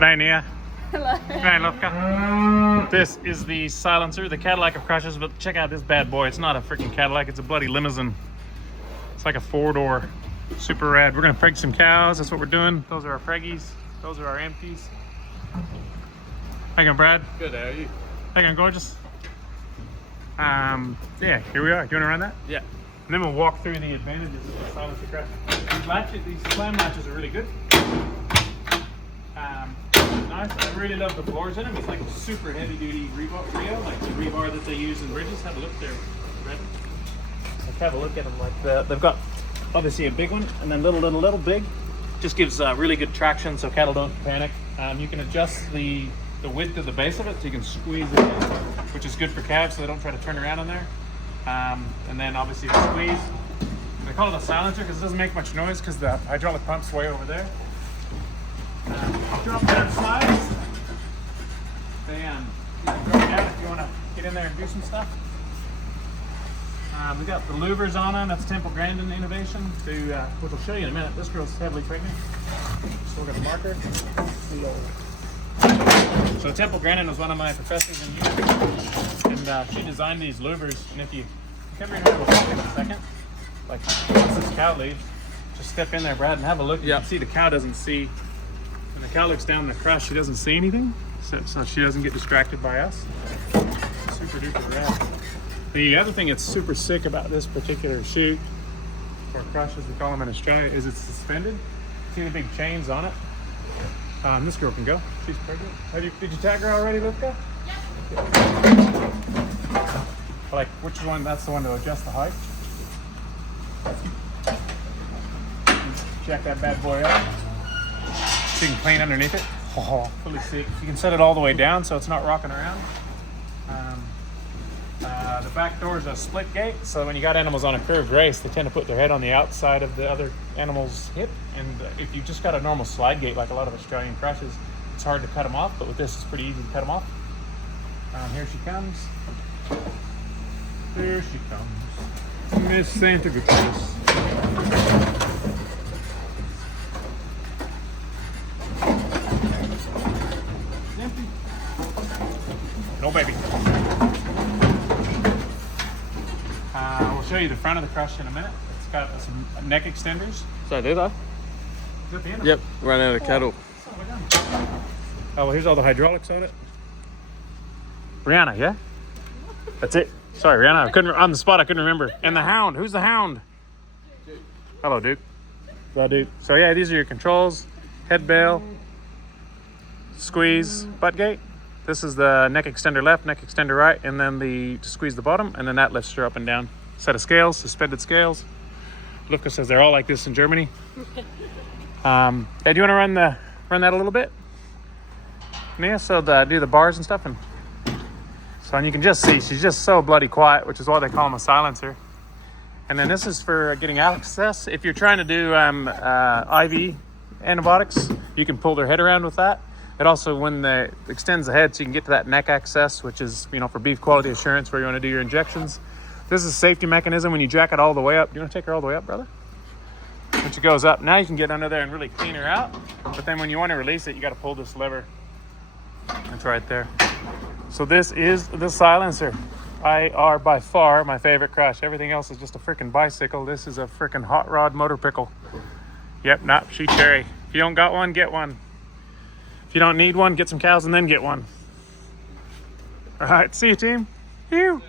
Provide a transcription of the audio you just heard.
Hi, Nia. Hello. Hi, Lovka. This is the silencer, the Cadillac of crushes, but check out this bad boy. It's not a freaking Cadillac, it's a bloody limousine. It's like a four-door. Super rad. We're gonna preg some cows, that's what we're doing. Those are our preggies, those are our empties. How you going, Brad? Good, how are you? How you going, gorgeous? Yeah, here we are. You wanna run that? Yeah. And then we'll walk through the advantages of the silencer crush. These latches, these slam latches are really good. Nice. I really love the floors in them. It's like a super heavy duty rebar, like the rebar that they use in bridges. Have a look there, Brad. Like, have a look at them. Like they've got obviously a big one and then little big. Just gives really good traction so cattle don't panic. You can adjust the width of the base of it so you can squeeze it in, which is good for calves so they don't try to turn around in there. And then obviously the squeeze. They call it a silencer because it doesn't make much noise because the hydraulic pump's way over there. Drop down slides. You can drop down if you want to get in there and do some stuff. We got the louvers on them. That's Temple Grandin innovation, which I'll show you in a minute. This girl's heavily pregnant. So we're going to mark her. So Temple Grandin was one of my professors in uni, and she designed these louvers. And if you come here and have a second, like once this cow leaves, just step in there, Brad, and have a look. You can see the cow doesn't see. When the cow looks down the crush, she doesn't see anything, so she doesn't get distracted by us. Super duper rad. The other thing that's super sick about this particular chute, or crush as we call them in Australia, is it's suspended. See the big chains on it? This girl can go. She's pregnant. Did you tag her already, Livka? Yeah. Like, which one? That's the one to adjust the height. Check that bad boy out. So you can clean underneath it. Oh, fully sick. You can set it all the way down so it's not rocking around. The back door is a split gate, so when you got animals on a curved race, they tend to put their head on the outside of the other animal's hip. And if you just got a normal slide gate, like a lot of Australian crushes, it's hard to cut them off, but with this, it's pretty easy to cut them off. Here she comes. There she comes. Miss Santa Cruz. No, baby. We'll show you the front of the crush in a minute. It's got some neck extenders. So did I? Is that the end of Yep, it? ran out of cattle. Oh, well, here's all the hydraulics on it. Rihanna, yeah? That's it. Sorry, Rihanna. I couldn't, on the spot, I couldn't remember. And the hound. Who's the hound? Duke. Hello, Duke. Hello, Duke. So, yeah, these are your controls. Head bail. Squeeze. Butt gate. This is the neck extender left, neck extender right, and then to squeeze the bottom, and then that lifts her up and down. Set of scales, suspended scales. Lufka says they're all like this in Germany. Hey, do you want to run that a little bit? Yeah, so do the bars and stuff, and you can just see she's just so bloody quiet, which is why they call them a silencer. And then this is for getting access. If you're trying to do IV antibiotics, you can pull their head around with that. It also extends the head so you can get to that neck access, which is, for beef quality assurance where you want to do your injections. This is a safety mechanism when you jack it all the way up. Do you want to take her all the way up, brother? Once it goes up, now you can get under there and really clean her out. But then when you want to release it, you got to pull this lever. That's right there. So this is the silencer. By far my favorite crush. Everything else is just a freaking bicycle. This is a freaking hot rod motor pickle. Yep, she cherry. If you don't got one, get one. If you don't need one, get some cows and then get one. All right, see you, team. Phew.